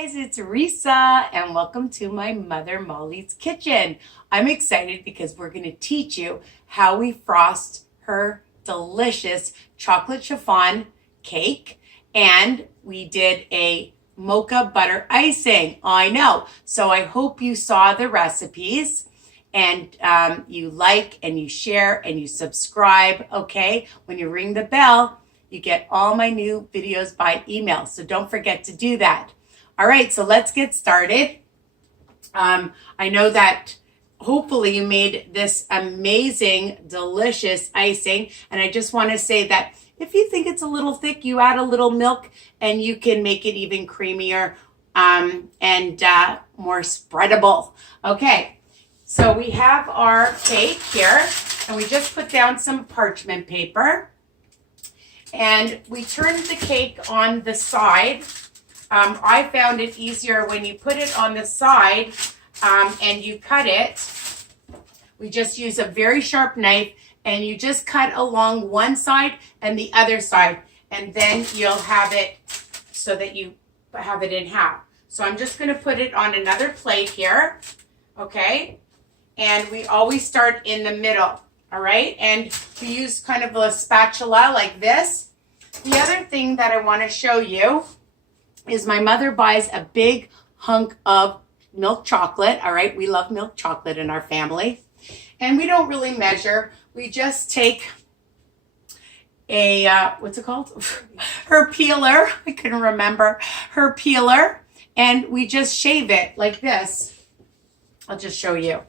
Guys, it's Risa and welcome to my mother Molly's kitchen. I'm excited because we're going to teach you how we frost her delicious chocolate chiffon cake, and we did a mocha butter icing. I know. So I hope you saw the recipes and you like and you share and you subscribe. Okay, when you ring the bell, you get all my new videos by email. So don't forget to do that. All right, so let's get started. I know that hopefully you made this amazing, delicious icing. And I just want to say that if you think it's a little thick, you add a little milk and you can make it even creamier and more spreadable. Okay, so we have our cake here and we just put down some parchment paper and we turned the cake on the side. I found it easier when you put it on the side and you cut it. We just use a very sharp knife and you just cut along one side and the other side. And then you'll have it so that you have it in half. So I'm just going to put it on another plate here. Okay. And we always start in the middle. All right. And we use kind of a spatula like this. The other thing that I want to show you is my mother buys a big hunk of milk chocolate. All right, we love milk chocolate in our family. And we don't really measure. We just take a, what's it called? Her peeler. I couldn't remember. Her peeler. And we just shave it like this. I'll just show you.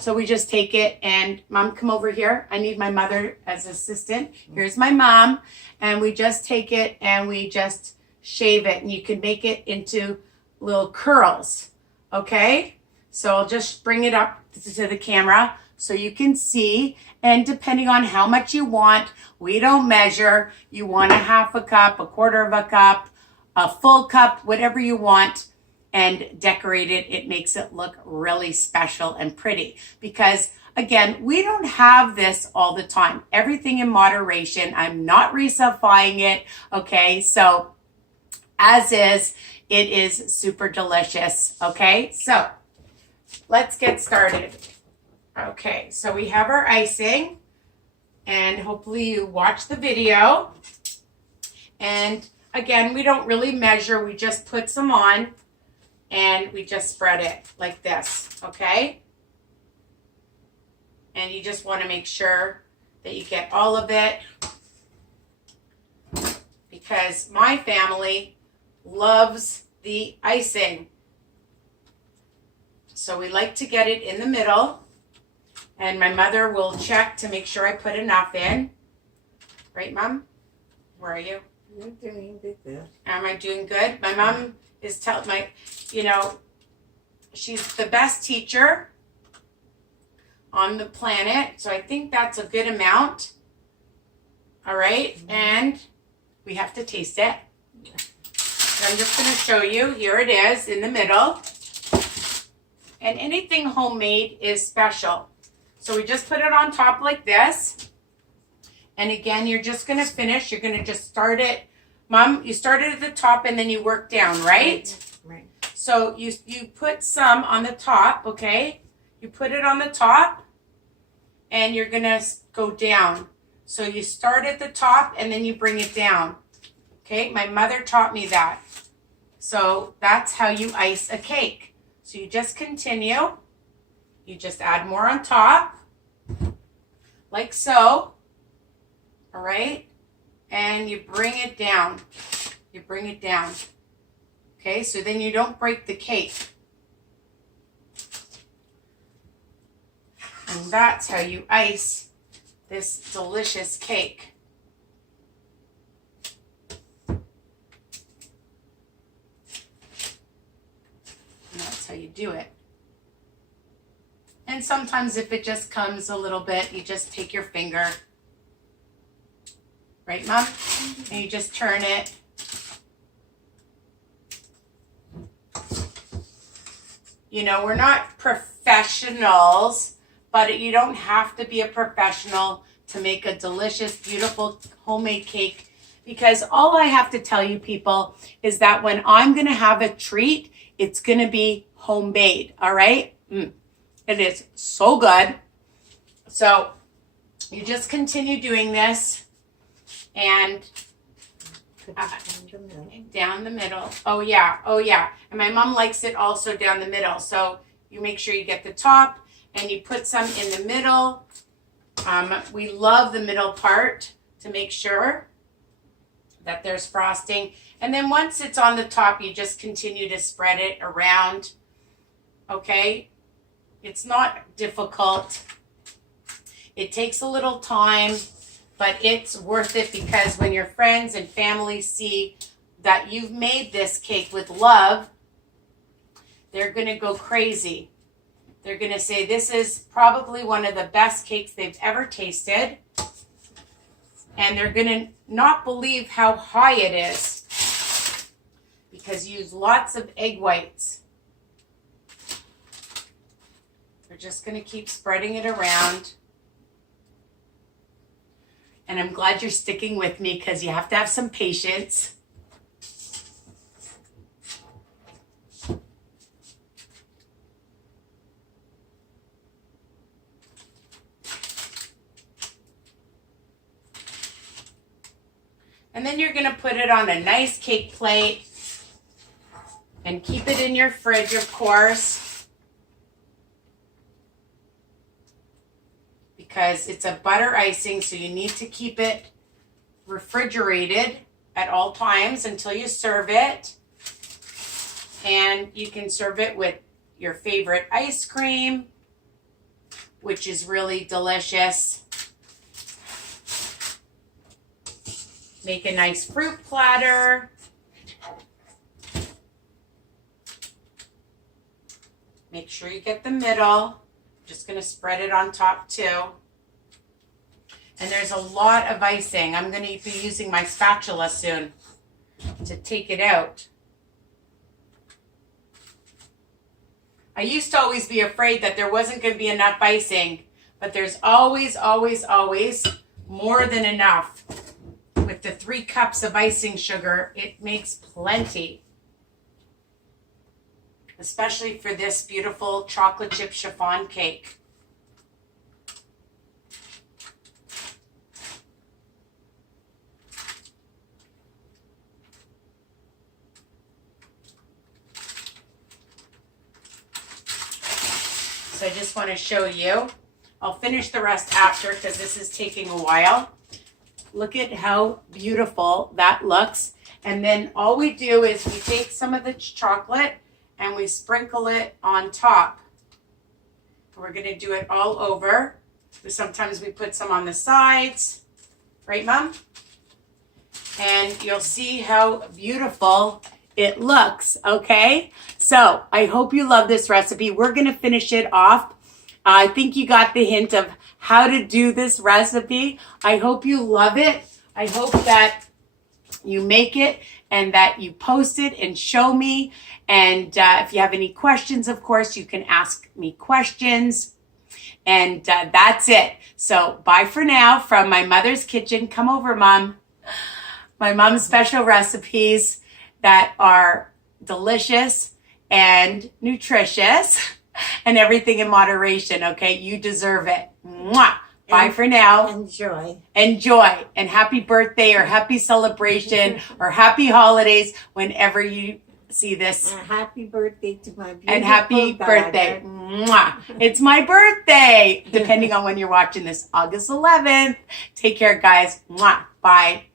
So we just take it and Mom, come over here. I need my mother as assistant. Here's my mom. And we just take it and we just shave it, and you can make it into little curls. Okay, so I'll just bring it up to the camera so you can see, and depending on how much you want, we don't measure. You want a half a cup, a quarter of a cup, a full cup, whatever you want, and decorate it. It makes it look really special and pretty because again, we don't have this all the time. Everything in moderation. I'm not resifying it. Okay, so as is, it is super delicious. Okay, so let's get started. Okay, so we have our icing, and hopefully you watch the video. And again, we don't really measure. We just put some on, and we just spread it like this. Okay, and you just want to make sure that you get all of it, because my family loves the icing. So we like to get it in the middle, and my mother will check to make sure I put enough in. Right, Mom? Where are you? You're doing good. Am I doing good? My mom is she's the best teacher on the planet. So I think that's a good amount. All right. And we have to taste it. I'm just going to show you. Here it is in the middle. And anything homemade is special. So we just put it on top like this. And again, you're just going to finish. You're going to just start it. Mom, you started at the top and then you work down, right? Right. So you put some on the top, okay? You put it on the top and you're going to go down. So you start at the top and then you bring it down. Okay, my mother taught me that. So that's how you ice a cake. So you just continue. You just add more on top, like so. All right, and you bring it down. You bring it down. Okay, so then you don't break the cake. And that's how you ice this delicious cake. How you do it. And sometimes if it just comes a little bit, you just take your finger, right, Mom? And you just turn it. You know, we're not professionals, but you don't have to be a professional to make a delicious, beautiful homemade cake. because all I have to tell you people is that when I'm going to have a treat, it's going to be homemade. All right. It is so good. So you just continue doing this and down the middle. Oh yeah. Oh yeah. And my mom likes it also down the middle. So you make sure you get the top and you put some in the middle. We love the middle part to make sure that there's frosting. And then once it's on the top, you just continue to spread it around. Okay? It's not difficult. It takes a little time, but it's worth it because when your friends and family see that you've made this cake with love, they're going to go crazy. They're going to say, this is probably one of the best cakes they've ever tasted. And they're going to not believe how high it is because you use lots of egg whites. We're just going to keep spreading it around. And I'm glad you're sticking with me because you have to have some patience. And then you're going to put it on a nice cake plate and keep it in your fridge, of course, because it's a butter icing, so you need to keep it refrigerated at all times until you serve it. And you can serve it with your favorite ice cream, which is really delicious. Make a nice fruit platter. Make sure you get the middle. Just going to spread it on top too. And there's a lot of icing. I'm going to be using my spatula soon to take it out. I used to always be afraid that there wasn't going to be enough icing, but there's always, always, always more than enough. With the 3 cups of icing sugar, it makes plenty. Especially for this beautiful chocolate chip chiffon cake. So I just want to show you. I'll finish the rest after because this is taking a while. Look at how beautiful that looks. And then all we do is we take some of the chocolate and we sprinkle it on top. We're going to do it all over. Sometimes we put some on the sides. Right, Mom? And you'll see how beautiful it looks, okay? So I hope you love this recipe. We're going to finish it off. I think you got the hint of how to do this recipe. I hope you love it. I hope that you make it and that you post it and show me. And if you have any questions, of course, you can ask me questions. And that's it. So bye for now from my mother's kitchen. Come over, Mom. My mom's special recipes that are delicious and nutritious. And everything in moderation, okay? You deserve it. Mwah. Bye for now. Enjoy. Enjoy. And happy birthday or happy celebration or happy holidays whenever you see this. Happy birthday to my beautiful And happy daughter. birthday. Mwah. It's my birthday, depending on when you're watching this, August 11th. Take care, guys. Mwah. Bye.